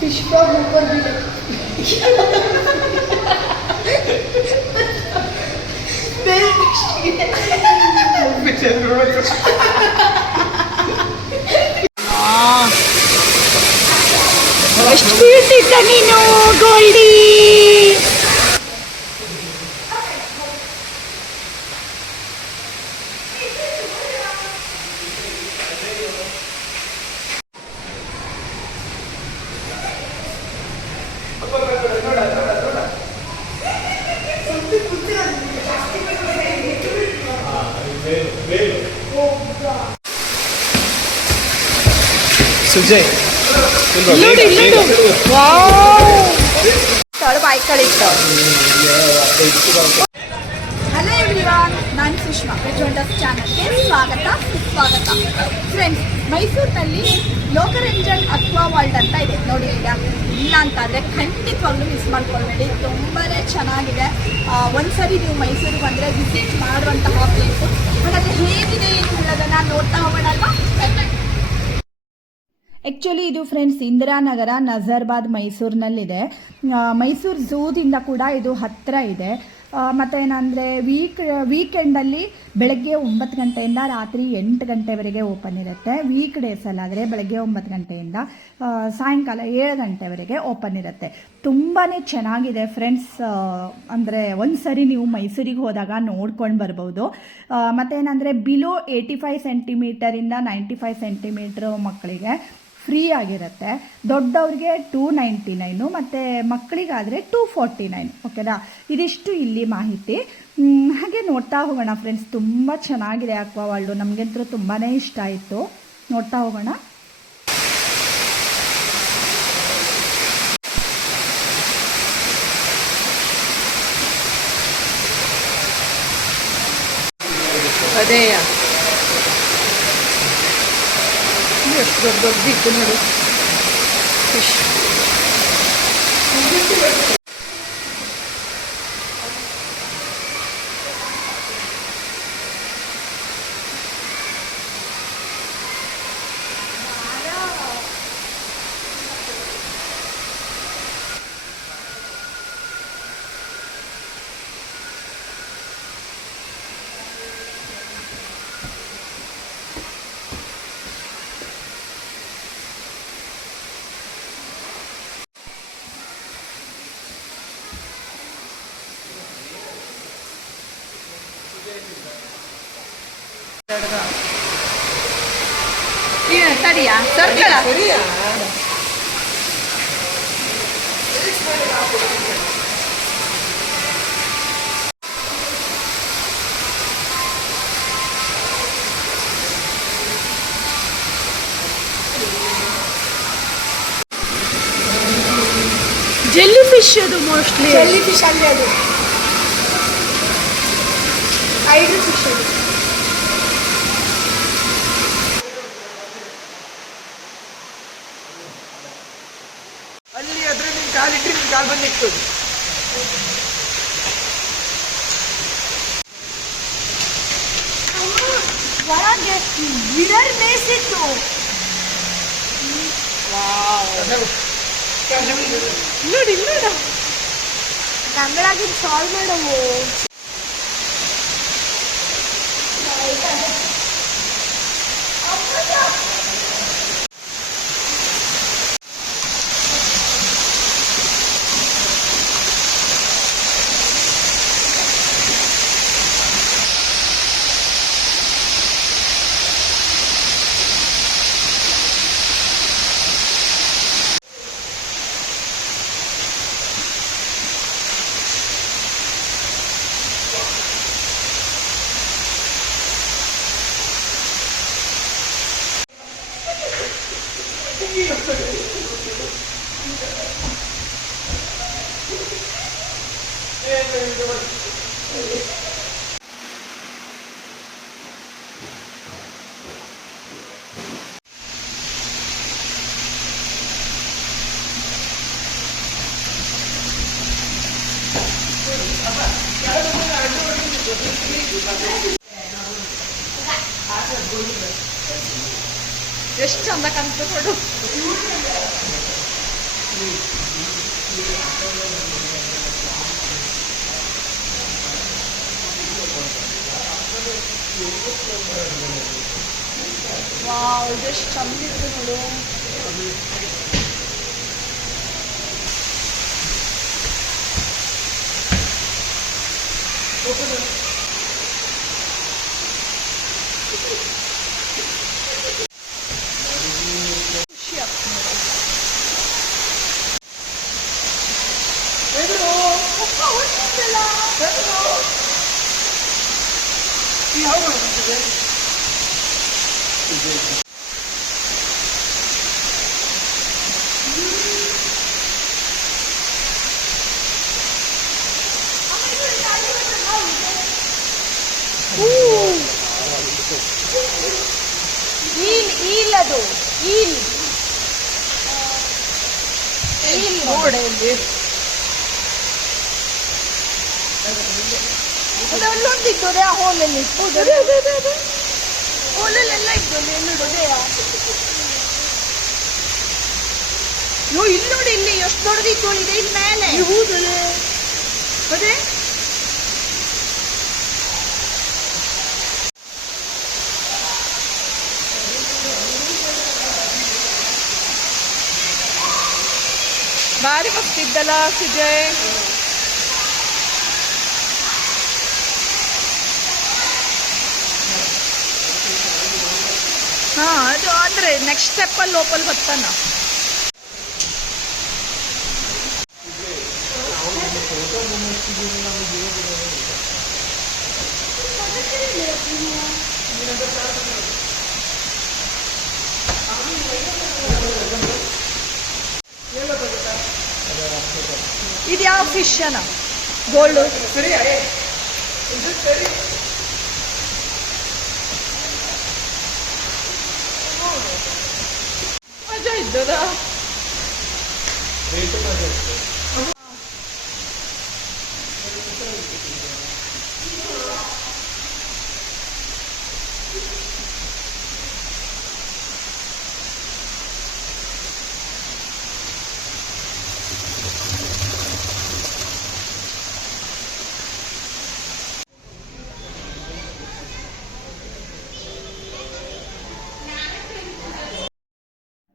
Fish frog ऊपर भी ಎಷ್ಟು ಬೀಳ್ತಿದ್ದ ನೀನು ಗೋಲ್ಡಿ. ಸುಜಯ್ ನೋಡಿ ವಾವ್ ಬಾಯ್ ಕಳಿಸ್ತಾವ. ಹಲೋ ಎವ್ರಿವಾನ್, ನಾನು ಸುಷ್ಮಾ, ವೆಜ್ ವಂಡರ್ಸ್ ಚಾನಲ್ಗೆ ಸುಸ್ವಾಗತ. ಫ್ರೆಂಡ್ಸ್, ಮೈಸೂರಿನಲ್ಲಿ ಲೋಕರಂಜನ್ ಅಕ್ವಾ ವರ್ಲ್ಡ್ ಅಂತ ಇದೆ ನೋಡಿ. ಈಗ ಇಲ್ಲ ಅಂತಂದರೆ ಖಂಡಿತವಾಗ್ಲೂ ಮಿಸ್ ಮಾಡ್ಕೊಳ್ಬೇಡಿ, ತುಂಬಾ ಚೆನ್ನಾಗಿದೆ. ಒಂದ್ಸರಿ ನೀವು ಮೈಸೂರಿಗೆ ಬಂದರೆ ವಿಸಿಟ್ ಮಾಡುವಂತಹ ಪ್ಲೇಸು. ಹಾಗಾದರೆ ಹೇಗಿದೆ ಏನು ಹೇಳೋದನ್ನು ನೋಡ್ತಾ ಹೋಗೋಣ ಅಲ್ವಾ. ಆ್ಯಕ್ಚುಲಿ ಇದು ಫ್ರೆಂಡ್ಸ್ ಇಂದಿರಾನಗರ ನಜರ್ಬಾದ್ ಮೈಸೂರಿನಲ್ಲಿದೆ. ಮೈಸೂರು ಝೂದಿಂದ ಕೂಡ ಇದು ಹತ್ತಿರ ಇದೆ. ಮತ್ತು ಏನಂದರೆ ವೀಕೆಂಡಲ್ಲಿ ಬೆಳಗ್ಗೆ 9 ಗಂಟೆಯಿಂದ ರಾತ್ರಿ 8 ಗಂಟೆವರೆಗೆ ಓಪನ್ ಇರುತ್ತೆ. ವೀಕ್ ಡೇಸಲ್ಲಾದರೆ ಬೆಳಗ್ಗೆ 9 ಗಂಟೆಯಿಂದ ಸಾಯಂಕಾಲ 7 ಗಂಟೆವರೆಗೆ ಓಪನ್ ಇರುತ್ತೆ. ತುಂಬಾ ಚೆನ್ನಾಗಿದೆ ಫ್ರೆಂಡ್ಸ್. ಅಂದರೆ ಒಂದು ಸರಿ ನೀವು ಮೈಸೂರಿಗೆ ಹೋದಾಗ ನೋಡ್ಕೊಂಡು ಬರ್ಬೋದು. ಮತ್ತೇನಂದರೆ ಬಿಲೋ 85 ಸೆಂಟಿಮೀಟರಿಂದ 95 ಸೆಂಟಿಮೀಟ್ರ್ ಮಕ್ಕಳಿಗೆ ಫ್ರೀ ಆಗಿರುತ್ತೆ. ದೊಡ್ಡವ್ರಿಗೆ 299 ಮತ್ತು ಮಕ್ಕಳಿಗಾದರೆ 249. ಓಕೆನಾ, ಇದಿಷ್ಟು ಇಲ್ಲಿ ಮಾಹಿತಿ. ಹಾಗೆ ನೋಡ್ತಾ ಹೋಗೋಣ ಫ್ರೆಂಡ್ಸ್. ತುಂಬ ಚೆನ್ನಾಗಿದೆ ಅಕ್ವಾ ವರ್ಲ್ಡು, ನಮಗಂತೂ ತುಂಬಾ ಇಷ್ಟ ಆಯಿತು. ನೋಡ್ತಾ ಹೋಗೋಣ. ಅದೇ ಎಷ್ಟು ದೊಡ್ಡದಿತ್ತು ನೋಡು ಫಿಶ್. ತಡಿಯಾ ಸರ್ಕಳ ಜೆಲ್ಲಿ ಫಿಶ್ ಅದು ಮೋಸ್ಟ್ಲಿ ಜೆಲ್ಲಿ ಫಿಶ್ ಅಲ್ಲಿ ಅದು ಐದು ಫಿಶ್ ಅದು. ಅಲ್ಲಿ ಅದ್ರ ನಿನ್ ಕಾಲಿಟ್ರಿ ನಿನ್ ಕಾಲು ಬಂದು ನಿಂತದ್ದು. ಒಳಗೆ ಗಿಡರ್ ಮೇಸಿತ್ತು. ನೋಡಿ ನೋಡ ಕನ್ನಡಾಗಿ ಸಾಲ್ವ್ ಮಾಡವು. ಎಷ್ಟು ಚಂದ ಕಾಣಿಸ್ತದೆ ನೋಡು. ವಾವ್, ಇದೆಷ್ಟು ಚಂದ ಇದೆ ನೋಡು. ಖುಷಿ ಆಗ್ತದೆ ನೋಡು. ಅಪ್ಪ, ಹೊರ್ಟಿದ್ದಲ್ಲ. ಯಾವ ಬರ್ತದೆ? ಈಲ್ ಅದು ಈಲ್ ನೋಡೆ ಇಲ್ಲಿ ಅಲ್ಲೊಂದಿದ್ದೋದೆ ಆ ಹೋಲಲ್ಲಿ ಹೋಲಲ್ಲೆಲ್ಲ ಇದ್ದೋದೆ ಎಲ್ಲಿಡೋದೆ. ಅಯ್ಯೋ, ಇಲ್ಲಿ ನೋಡಿ, ಇಲ್ಲಿ ಎಷ್ಟು ದೊಡ್ಡದಿತ್ತು ಇದೆ ಇಲ್ಲಿ ಮೇಲೆ. ಅದೇ ಭಾರಿ ಮಸ್ತ್ ಇದ್ದಲ್ಲ ಸುಜಯ್. ಹಾ, ಅದು ಅಂದ್ರೆ ನೆಕ್ಸ್ಟ್ ಸ್ಟೆಪ್ ಅಲ್ಲಿ ಲೋಪಲ್ ಬರ್ತಾನ. ಇದು ಯಾವ ಫಿಶ್ ಅನ್ನ ಗೋಲ್ಡ್ ಸರಿ ಇದು ಸರಿ. ಮಜಾ ಇದ್ದದ.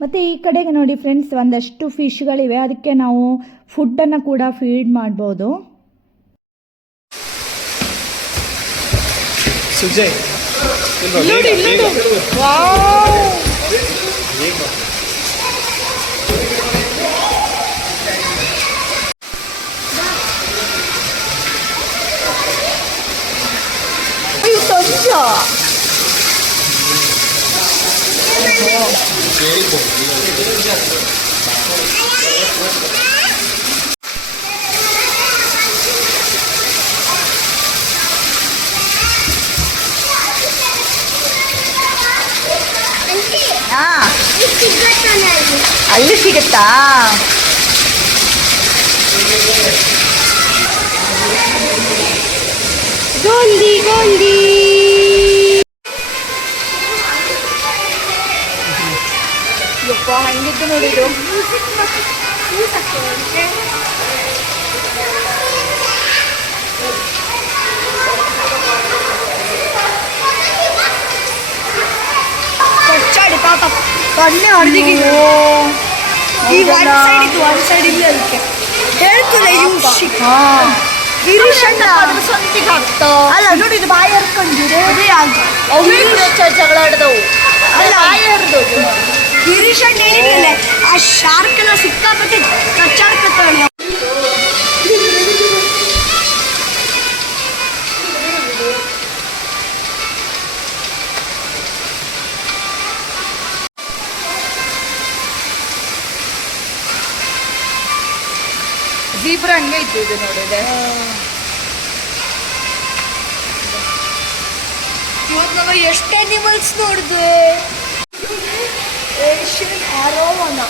ಮತ್ತು ಈ ಕಡೆಗೆ ನೋಡಿ ಫ್ರೆಂಡ್ಸ್, ಒಂದಷ್ಟು ಫಿಶ್ಗಳಿವೆ. ಅದಕ್ಕೆ ನಾವು ಫುಡ್ಡನ್ನು ಕೂಡ ಫೀಡ್ ಮಾಡ್ಬೋದು. ಸುಜಯ್ ಅಲ್ಲಿ ಸಿಗುತ್ತಾ? ಗೋಂದಿ ಗೋಂದಿ ಯಪ್ಪ, ಹಂಗಿದ್ದು ನೋಡಿದ್ರು. ಕೊಚ್ಚಾಡಿ ಪಾಪ ಕಣ್ಣೆ ಹೊಡೆದಿಗೆ. ಈ ಒನ್ ಸೈಡ್ ಇತ್ತು, ಒನ್ ಸೈಡ್ ಇಲ್ಲ. ಅದಕ್ಕೆ ಹೇಳ್ತಿಲ್ಲ ಸಂತಿಗೆ ಹಾಕ್ತಾ ಅಲ್ಲ ನೋಡಿ. ಇದು ಬಾಯಿ ಹರ್ಕೊಂಡಿದೆ. ಜಗಳ ಆಡ್ದವು ಅಲ್ಲ, ಬಾಯಿ ಹರಿದವು. ಗಿರೀಶಣ್ಣ ಏನಿಲ್ಲ, ಆ ಶಾರ್ಕ್ ಎಲ್ಲ ಸಿಕ್ಕಾಪಟ್ಟೆ ಕಚ್ಚಾಡ್ಕತ್ತಾಳೆ. ಜೀಬ್ರಾ ಹಂಗೆ ಇದ್ದು ನೋಡಿದೆ. ಇವತ್ತು ನಾವು ಎಷ್ಟು ಅನಿಮಲ್ಸ್ ನೋಡಿದ್ವಿ. ಏಷ್ಯನ್ ಆರೋವನ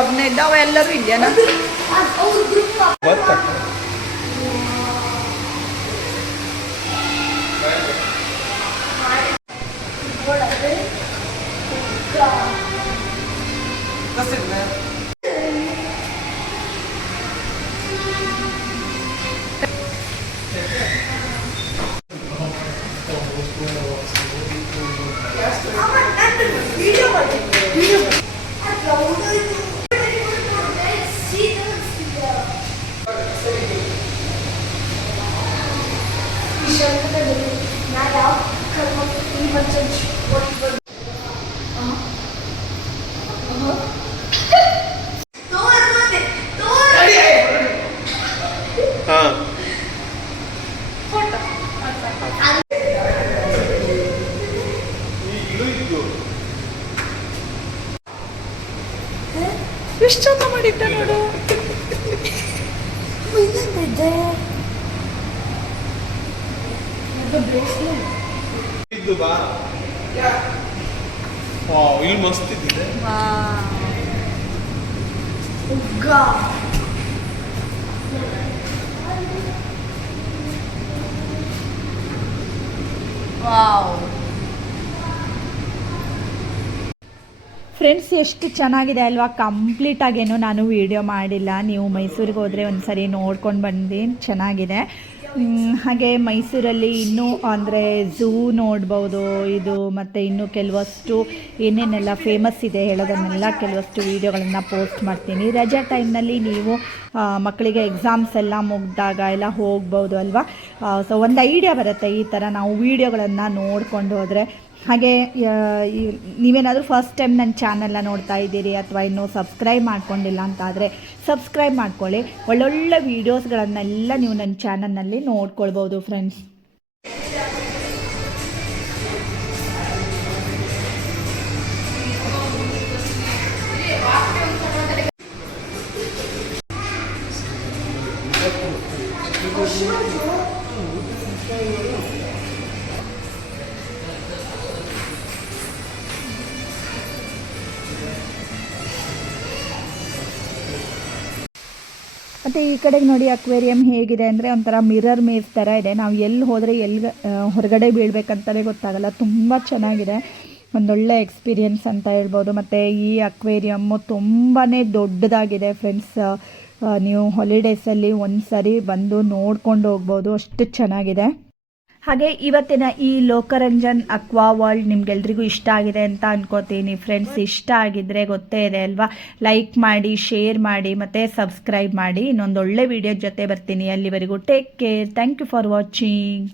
ಒಬ್ಬನೇ ಇದ್ದಾವೆ ಎಲ್ಲರೂ ಇದೆಯಾ ಎಷ್ಟು ಚಂದ ಮಾಡಿದ್ದ ನೋಡು. ಇಲ್ಲಿ ಮಸ್ತ್ ಇದ್ದಿದೆ. ಫ್ರೆಂಡ್ಸ್, ಎಷ್ಟು ಚೆನ್ನಾಗಿದೆ ಅಲ್ವಾ. ಕಂಪ್ಲೀಟಾಗೇನು ನಾನು ವೀಡಿಯೋ ಮಾಡಿಲ್ಲ. ನೀವು ಮೈಸೂರಿಗೆ ಹೋದರೆ ಒಂದು ಸರಿ ನೋಡ್ಕೊಂಡು ಬಂದು ಚೆನ್ನಾಗಿದೆ. ಹಾಗೆ ಮೈಸೂರಲ್ಲಿ ಇನ್ನೂ ಅಂದರೆ ಝೂ ನೋಡ್ಬೋದು ಇದು, ಮತ್ತು ಇನ್ನೂ ಕೆಲವಷ್ಟು ಏನೇನೆಲ್ಲ ಫೇಮಸ್ ಇದೆ ಹೇಳೋದನ್ನೆಲ್ಲ ಕೆಲವಷ್ಟು ವೀಡಿಯೋಗಳನ್ನು ಪೋಸ್ಟ್ ಮಾಡ್ತೀನಿ. ರಜೆ ಟೈಮ್ನಲ್ಲಿ ನೀವು ಮಕ್ಕಳಿಗೆ ಎಕ್ಸಾಮ್ಸ್ ಎಲ್ಲ ಮುಗಿದಾಗ ಎಲ್ಲ ಹೋಗ್ಬೋದು ಅಲ್ವಾ. ಸೊ ಒಂದು ಐಡಿಯಾ ಬರುತ್ತೆ ಈ ಥರ ನಾವು ವೀಡಿಯೋಗಳನ್ನು ನೋಡಿಕೊಂಡು ಹೋದರೆ. ಹಾಗೆ ನೀವೇನಾದರೂ ಫಸ್ಟ್ ಟೈಮ್ ನನ್ನ ಚಾನಲ್ನ ನೋಡ್ತಾ ಇದ್ದೀರಿ ಅಥವಾ ಇನ್ನೂ ಸಬ್ಸ್ಕ್ರೈಬ್ ಮಾಡ್ಕೊಂಡಿಲ್ಲ ಅಂತಾದರೆ ಸಬ್ಸ್ಕ್ರೈಬ್ ಮಾಡ್ಕೊಳ್ಳಿ. ಒಳ್ಳೊಳ್ಳೆ ವೀಡಿಯೋಸ್ಗಳನ್ನೆಲ್ಲ ನೀವು ನನ್ನ ಚಾನಲ್ನಲ್ಲಿ ನೋಡ್ಕೊಳ್ಬೋದು ಫ್ರೆಂಡ್ಸ್. ಮತ್ತು ಈ ಕಡೆಗೆ ನೋಡಿ ಅಕ್ವೇರಿಯಂ ಹೇಗಿದೆ ಅಂದರೆ ಒಂಥರ ಮಿರರ್ ಮೇಸ್ ಥರ ಇದೆ. ನಾವು ಎಲ್ಲಿ ಹೋದರೆ ಎಲ್ಲಿ ಹೊರಗಡೆ ಬೀಳಬೇಕಂತಲೇ ಗೊತ್ತಾಗಲ್ಲ. ತುಂಬ ಚೆನ್ನಾಗಿದೆ, ಒಂದೊಳ್ಳೆ ಎಕ್ಸ್ಪೀರಿಯನ್ಸ್ ಅಂತ ಹೇಳ್ಬೋದು. ಮತ್ತು ಈ ಅಕ್ವೇರಿಯಮ್ಮು ತುಂಬಾ ದೊಡ್ಡದಾಗಿದೆ ಫ್ರೆಂಡ್ಸ್. ನೀವು ಹಾಲಿಡೇಸಲ್ಲಿ ಒಂದು ಸರಿ ಬಂದು ನೋಡ್ಕೊಂಡು ಹೋಗ್ಬೋದು, ಅಷ್ಟು ಚೆನ್ನಾಗಿದೆ. ಹಾಗೆ ಇವತ್ತಿನ ಈ ಲೋಕರಂಜನ್ ಅಕ್ವಾ ವರ್ಲ್ಡ್ ನಿಮ್ಗೆಲ್ರಿಗೂ ಇಷ್ಟ ಆಗಿದೆ ಅಂತ ಅನ್ಕೋತೀನಿ ಫ್ರೆಂಡ್ಸ್. ಇಷ್ಟ ಆಗಿದ್ದರೆ ಗೊತ್ತೇ ಇದೆ ಅಲ್ವಾ, ಲೈಕ್ ಮಾಡಿ, ಶೇರ್ ಮಾಡಿ ಮತ್ತು ಸಬ್ಸ್ಕ್ರೈಬ್ ಮಾಡಿ. ಇನ್ನೊಂದು ಒಳ್ಳೆ ವಿಡಿಯೋ ಜೊತೆ ಬರ್ತೀನಿ. ಅಲ್ಲಿವರೆಗೂ take care. Thank you for watching.